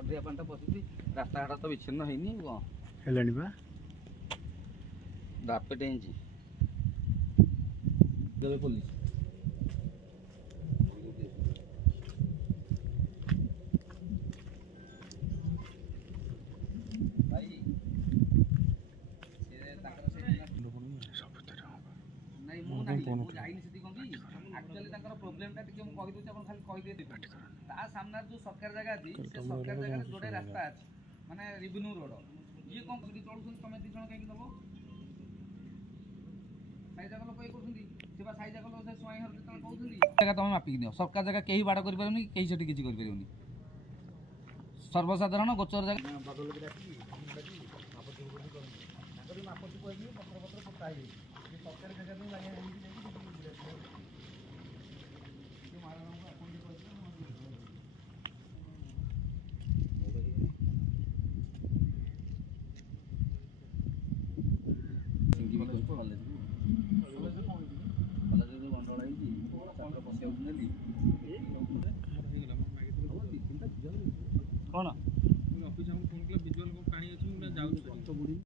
ଅଡିଆ ପାଣିଟା ପଶୁଛି ରାସ୍ତାଘାଟ ତ ବିଚ୍ଛିନ୍ନ ହେଇନି କ'ଣ ହେଲାଣି ବା ଦାପେଟ ହେଇଛି ଦେବେ ପୋଲିସ ଭାଇ ନାଇଁ ମୁଁ ନାହିଁ ମୁଁ ଯାଇନି ସେଠି କ'ଣ କି ଆକ୍ଚୁଆଲି ତାଙ୍କର ପ୍ରୋବ୍ଲେମଟା ଟିକେ ମୁଁ କହିଦେଉଛି ଆପଣ ଖାଲି କହିଦେଇ ତା ସାମ୍ନାରେ ଯେଉଁ ସରକାରୀ ଜାଗା ଅଛି ସେ ସରକାରୀ ଜାଗାରେ ଯୋଡ଼େ ରାସ୍ତା ଅଛି ମାନେ ରେଭିନ୍ୟୁ ରୋଡ଼ ଇଏ କ'ଣ ସେଠି ଚଳୁଛନ୍ତି ତମେ ଦୁଇ ଜଣ କାହିଁକି ଦେବ ସାଇଜା କଲ କହି କରୁଛନ୍ତି ସେ ବା ସାଇଜା କଲ ସେ ସ୍ୱାଇଁ ଘର ଯେତେବେଳେ କହୁଛନ୍ତି ଜାଗା ତମେ ମାପିକି ନିଅ ସରକାର ଜାଗା କେହି ବାଡ଼ କରିପାରିବନି କେହି ସେଠି କିଛି କରିପାରିବନି ସର୍ବସାଧାରଣ ଗୋଚର ଜାଗା ସରକାରୀ ଜାଗା ପାଇଁ ଲାଗିଆ କଲେଜ ଗଣ୍ଡଗୋଳ ହେଇଛି ତାପରେ ବସିବାକୁ ନେଲି କ'ଣ ଅଫିସ ଫୋନ୍ କଲେ ଭିଜୁଆଲ୍ ପାଣି ଅଛି ମୁଁ ଯାଉଛି।